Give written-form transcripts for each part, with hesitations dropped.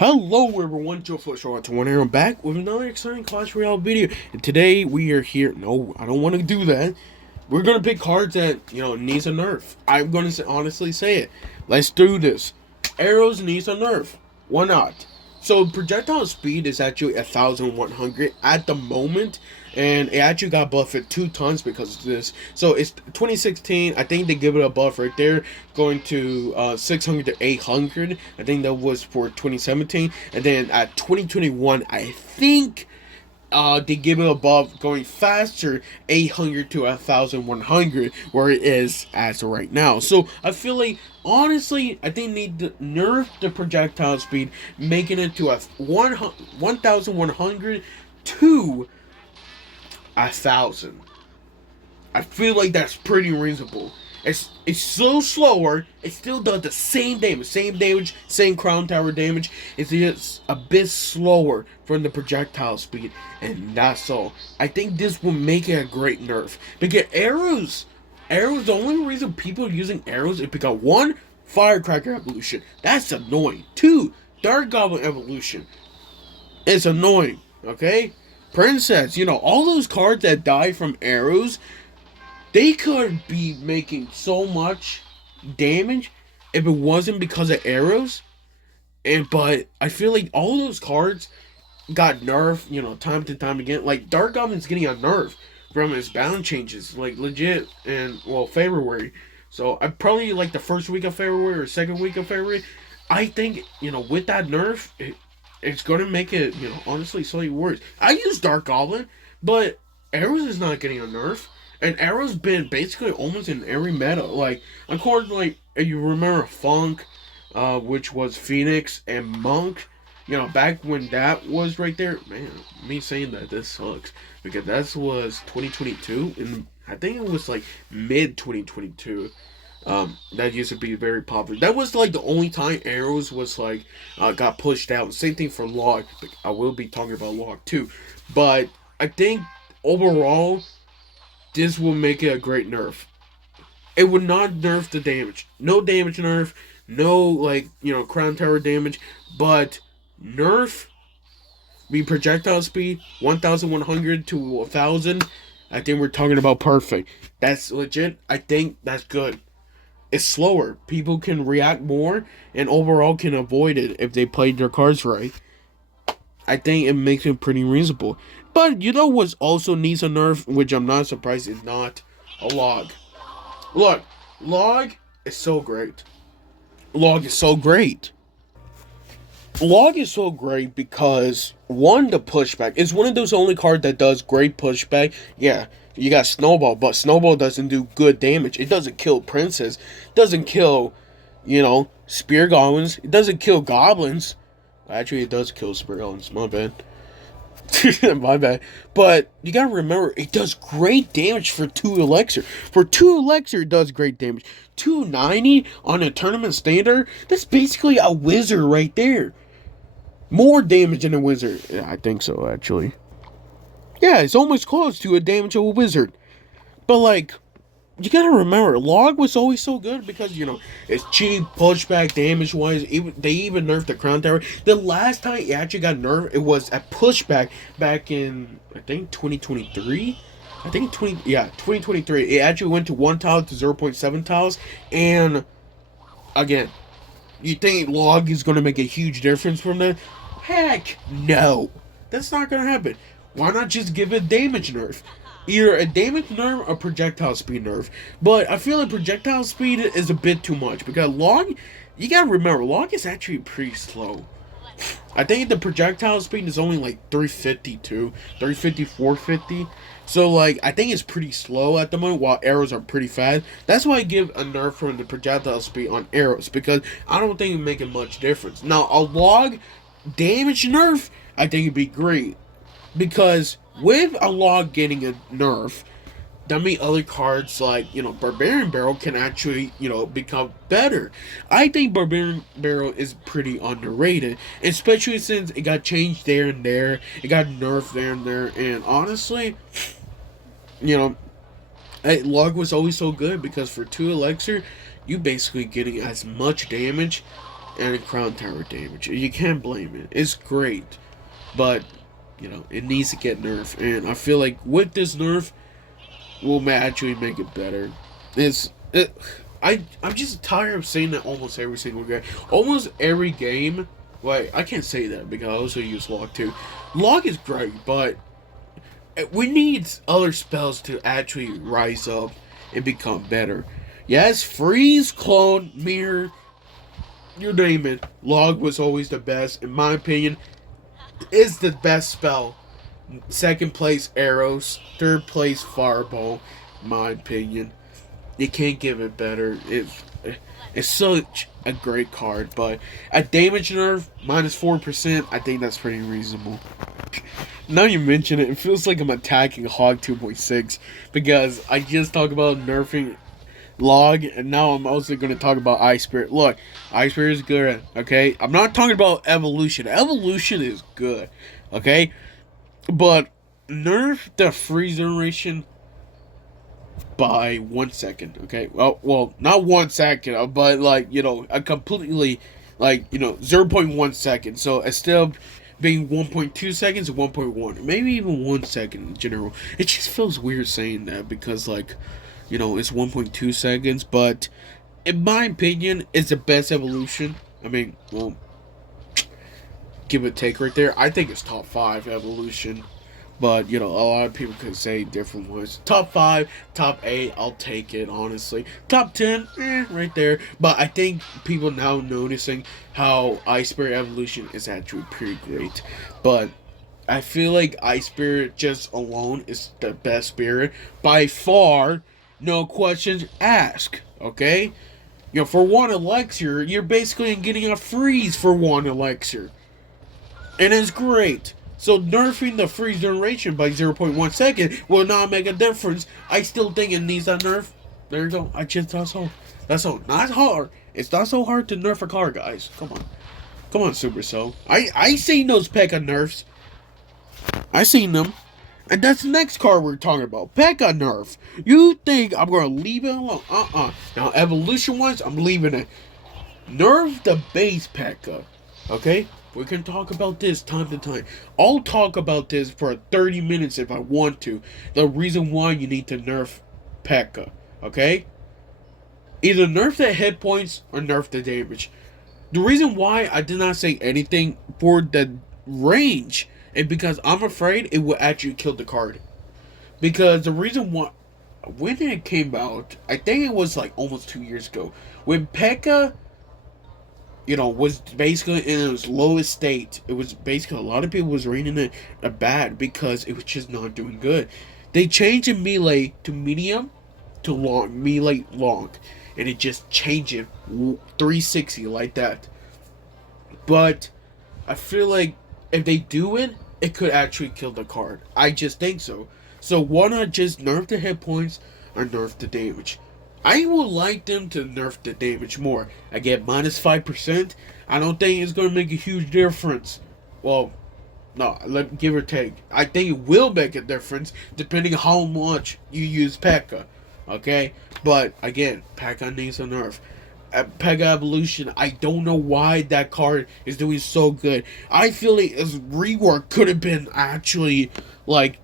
Hello everyone, Joe Fletcher to one here. I'm back with another exciting Clash Royale video. And today we are here. No, I don't want to do that. We're gonna pick cards that needs a nerf. I'm gonna honestly say it. Let's do this. Arrows needs a nerf. Why not? So projectile speed is actually 1,100 at the moment, and it actually got buffed at 2 tons because of this. So it's 2016. I think they give it a buff right there, going to 600 to 800. I think that was for 2017, and then at 2021, I think they give it a buff going faster, 800 to 1,100, where it is as of right now. So I feel like, honestly, I think they need to nerf the projectile speed, making it to 1,100 to 1,000. I feel like that's pretty reasonable. It's so slower. It still does the same damage, same crown tower damage. It's just a bit slower from the projectile speed, and that's all. I think this will make it a great nerf because arrows. The only reason people are using arrows is because one, firecracker evolution. That's annoying. Two, dark goblin evolution. It's annoying. Okay, princess. All those cards that die from arrows. They could be making so much damage if it wasn't because of arrows. But I feel like all those cards got nerfed, time to time again. Like Dark Goblin's getting a nerf from his bound changes, like legit, and February. So I probably like the first week of February or second week of February. I think with that nerf, it's gonna make it honestly slightly worse. I use Dark Goblin, but arrows is not getting a nerf. And Arrow's been basically almost in every meta. Like, according if you remember Funk, which was Phoenix and Monk, back when that was right there, man, me saying that, this sucks. Because that was 2022, and I think it was like mid 2022. That used to be very popular. That was like the only time Arrows was like, got pushed out. Same thing for Log. I will be talking about Log too. But I think overall, this will make it a great nerf. It would not nerf the damage. No damage nerf. No, crown tower damage. But nerf the projectile speed, 1,100 to 1,000. I think we're talking about perfect. That's legit. I think that's good. It's slower. People can react more and overall can avoid it if they played their cards right. I think it makes it pretty reasonable. But you know what also needs a nerf, which I'm not surprised is not a log. Look, log is so great. Log is so great. Log is so great because, one, the pushback. It's one of those only cards that does great pushback. Yeah, you got Snowball, but Snowball doesn't do good damage. It doesn't kill Princess. It doesn't kill, Spear Goblins. It doesn't kill Goblins. Actually, it does kill Spear Goblins. My bad. My bad. But you gotta remember, it does great damage for 2 elixir. For 2 elixir, it does great damage. 290 on a tournament standard, that's basically a wizard right there. More damage than a wizard. Yeah, I think so, actually. Yeah, it's almost close to a damage of a wizard. But you gotta remember, Log was always so good because, it's cheap, pushback, damage-wise. They even nerfed the Crown Tower. The last time it actually got nerfed, it was at pushback back in, I think, 2023? 2023. It actually went to 1 tile to 0.7 tiles. And, again, you think Log is going to make a huge difference from that? Heck, no. That's not going to happen. Why not just give it damage nerf? Either a damage nerf or projectile speed nerf. But I feel like projectile speed is a bit too much. Because Log, you gotta remember, Log is actually pretty slow. I think the projectile speed is only like 352. 350, 450. So I think it's pretty slow at the moment while arrows are pretty fast. That's why I give a nerf from the projectile speed on arrows. Because I don't think it makes a much difference. Now, a Log damage nerf, I think it'd be great. Because with a log getting a nerf, that means other cards like, Barbarian Barrel can actually, become better. I think Barbarian Barrel is pretty underrated, especially since it got changed there and there. It got nerfed there and there. And honestly, log was always so good because for 2 elixir, you basically getting as much damage and crown tower damage. You can't blame it. It's great, but you know it needs to get nerfed. And I feel like with this nerf, we'll actually make it better. It's it. I'm just tired of saying that almost every single game. Almost every game. Wait, I can't say that because I also use log too. Log is great, but we need other spells to actually rise up and become better. Yes, freeze, clone, mirror, you name it. Log was always the best, in my opinion. Is the best spell. Second place, arrows. Third place, fireball. In my opinion, you can't give it better. It's such a great card, but at damage nerf -4%, I think that's pretty reasonable. Now you mention it, it feels like I'm attacking Hog 2.6 because I just talked about nerfing log, and now I'm also going to talk about Ice Spirit. Look, Ice Spirit is good, okay? I'm not talking about evolution. Evolution is good, okay? But nerf the freeze duration by 1 second, okay? Well, not 1 second, but like, you know, a completely, like, you know, 0.1 second. So instead of being 1.2 seconds, 1.1, maybe even 1 second in general. It just feels weird saying that because, like, you know, it's 1.2 seconds, but in my opinion, it's the best evolution. I mean, well, give or take right there. I think it's top 5 evolution. But, you know, a lot of people could say different ones. Top 5, top 8, I'll take it, honestly. Top 10, right there. But I think people now noticing how Ice Spirit Evolution is actually pretty great. But I feel like Ice Spirit just alone is the best spirit. By far, no questions asked, okay? You know, for 1 elixir, you're basically getting a freeze for 1 elixir. And it's great. So nerfing the freeze duration by 0.1 second will not make a difference. I still think it needs a nerf. There you go. That's all. That's all. Not hard. It's not so hard to nerf a car, guys. Come on. Come on, Supercell. I seen those P.E.K.K.A. nerfs. I seen them. And that's the next card we're talking about. P.E.K.K.A. nerf. You think I'm going to leave it alone? Now, evolution-wise, I'm leaving it. Nerf the base P.E.K.K.A. Okay? We can talk about this time to time. I'll talk about this for 30 minutes if I want to. The reason why you need to nerf P.E.K.K.A. Okay? Either nerf the hit points or nerf the damage. The reason why I did not say anything for the range is because I'm afraid it will actually kill the card. Because the reason why... When it came out, I think it was like almost 2 years ago. When P.E.K.K.A... you know, was basically in its lowest state. It was basically, a lot of people was rating it a bad because it was just not doing good. They changed in melee to medium to long, melee long, and it just changed it 360 like that. But I feel like if they do it, it could actually kill the card. I just think so. So why not just nerf the hit points or nerf the damage? I would like them to nerf the damage more. I get -5%. I don't think it's going to make a huge difference. Well, no, give or take. I think it will make a difference depending on how much you use P.E.K.K.A. Okay? But, again, P.E.K.K.A. needs a nerf. P.E.K.K.A. Evolution, I don't know why that card is doing so good. I feel like its rework could have been actually, like,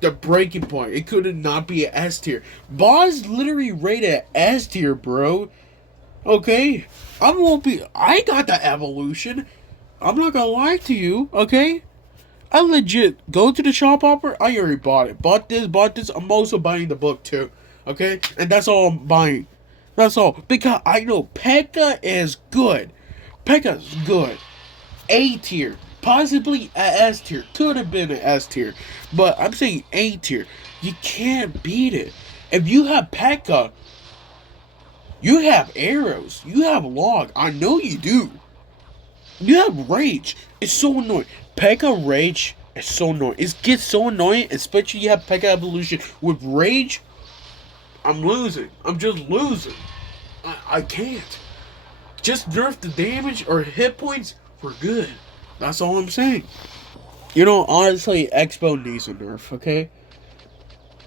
the breaking point. It could not be an S tier. Boss literally rated S tier, bro. Okay? I got the evolution. I'm not gonna lie to you, okay? I legit go to the shop hopper. I already bought it. Bought this. I'm also buying the book too. Okay? And that's all I'm buying. That's all. Because I know P.E.K.K.A. is good. P.E.K.K.A. is good. A tier. Possibly a S tier. Could have been an S tier. But I'm saying A tier. You can't beat it. If you have P.E.K.K.A., you have arrows. You have log. I know you do. You have rage. It's so annoying. P.E.K.K.A. rage is so annoying. It gets so annoying, especially you have P.E.K.K.A. evolution. With rage, I'm losing. I'm just losing. I can't. Just nerf the damage or hit points for good. That's all I'm saying. You know, honestly, Expo needs a nerf, okay?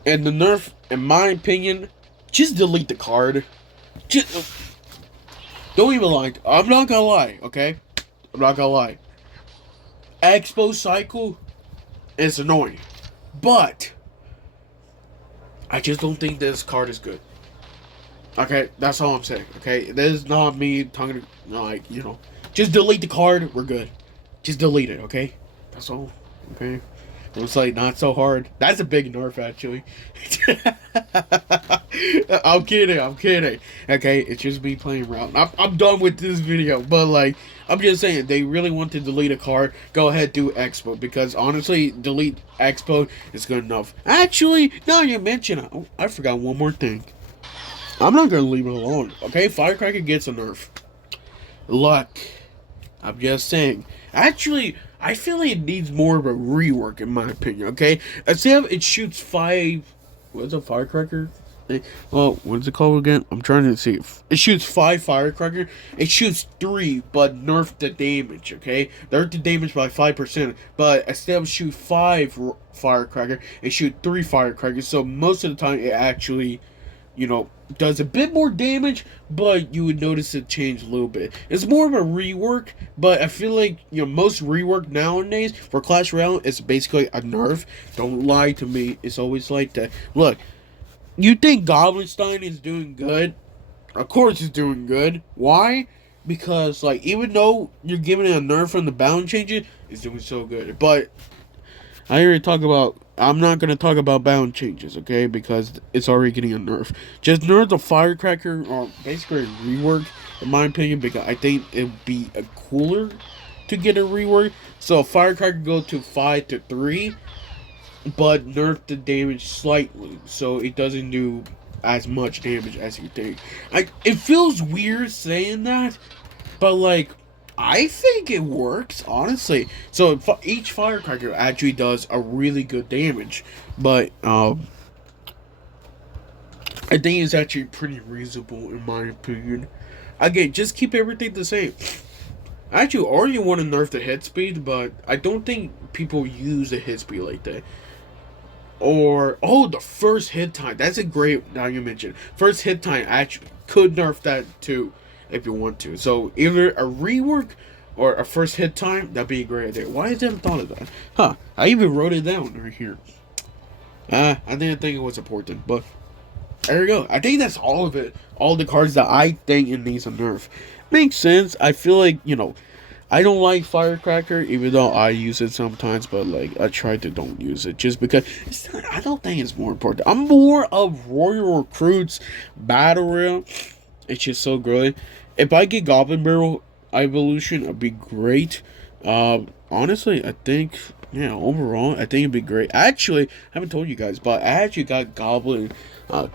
And the nerf, in my opinion, just delete the card. Just Don't even lie. I'm not gonna lie, okay? I'm not gonna lie. Expo Cycle is annoying. But I just don't think this card is good. Okay, that's all I'm saying. Okay, this is not me talking like, just delete the card. We're good. Just delete it. Okay, that's all. Okay, it's like not so hard. That's a big nerf, actually. I'm kidding. I'm kidding. Okay, it's just me playing around. I'm done with this video, but like, I'm just saying, they really want to delete a card. Go ahead, do Expo, because honestly, delete Expo is good enough. Actually, now you mention it, I forgot one more thing. I'm not gonna leave it alone. Okay, Firecracker gets a nerf. Luck. I'm just saying. Actually, I feel like it needs more of a rework, in my opinion. Okay, instead of it shoots 5. What's a firecracker? Well, what's it called again? I'm trying to see. It shoots 5 firecracker. It shoots 3, but nerf the damage. Okay, nerf the damage by 5%. But instead of shoot 5 firecracker, it shoot 3 firecrackers. So most of the time, it actually, does a bit more damage, but you would notice it change a little bit. It's more of a rework, but I feel like, most rework nowadays for Clash Royale is basically a nerf. Don't lie to me. It's always like that. Look, you think Goblinstein is doing good? Of course it's doing good. Why? Because, like, even though you're giving it a nerf from the balance changes, it's doing so good. But I already talk about. I'm not gonna talk about balance changes, okay? Because it's already getting a nerf. Just nerf the firecracker, or basically a rework, in my opinion, because I think it'd be a cooler to get a rework. So firecracker go to 5 to 3, but nerf the damage slightly, so it doesn't do as much damage as you think. It feels weird saying that, but like, I think it works, honestly. So each firecracker actually does a really good damage, but I think it's actually pretty reasonable in my opinion. Again, just keep everything the same. I actually already want to nerf the hit speed, but I don't think people use the hit speed like that. Or, the first hit time. That's a great, now you mentioned. First hit time actually could nerf that too, if you want to. So, either a rework or a first hit time, that'd be a great idea. Why has I haven't thought of that? Huh, I even wrote it down right here. I didn't think it was important, but there you go. I think that's all of it. All the cards that I think it needs a nerf. Makes sense. I feel like, I don't like Firecracker, even though I use it sometimes, but like I try to don't use it just because I don't think it's more important. I'm more of Royal Recruits Battle Royale. It's just so good. If I get Goblin Barrel Evolution, it'd be great. Honestly, I think, overall, I think it'd be great. Actually, I haven't told you guys, but I actually got Goblin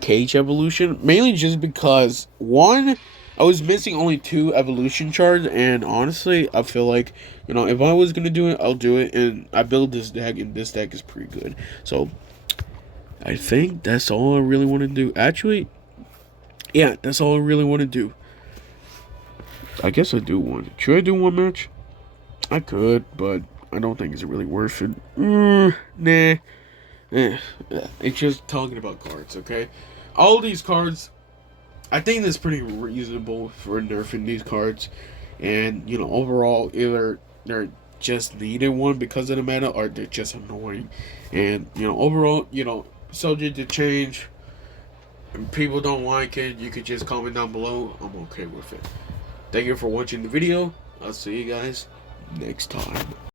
Cage Evolution, mainly just because, one, I was missing only 2 evolution shards, and honestly, I feel like, if I was gonna do it, I'll do it, and I build this deck, and this deck is pretty good. So, I think that's all I really want to do. Actually, yeah, that's all I really want to do. I guess I do one. Should I do one match? I could, but I don't think it's really worth it. Nah. It's just talking about cards, okay? All these cards, I think that's pretty reasonable for nerfing these cards. And, overall, either they're just needed one because of the meta or they're just annoying. And, overall, subject to change. If people don't like it, you could just comment down below. I'm okay with it. Thank you for watching the video. I'll see you guys next time.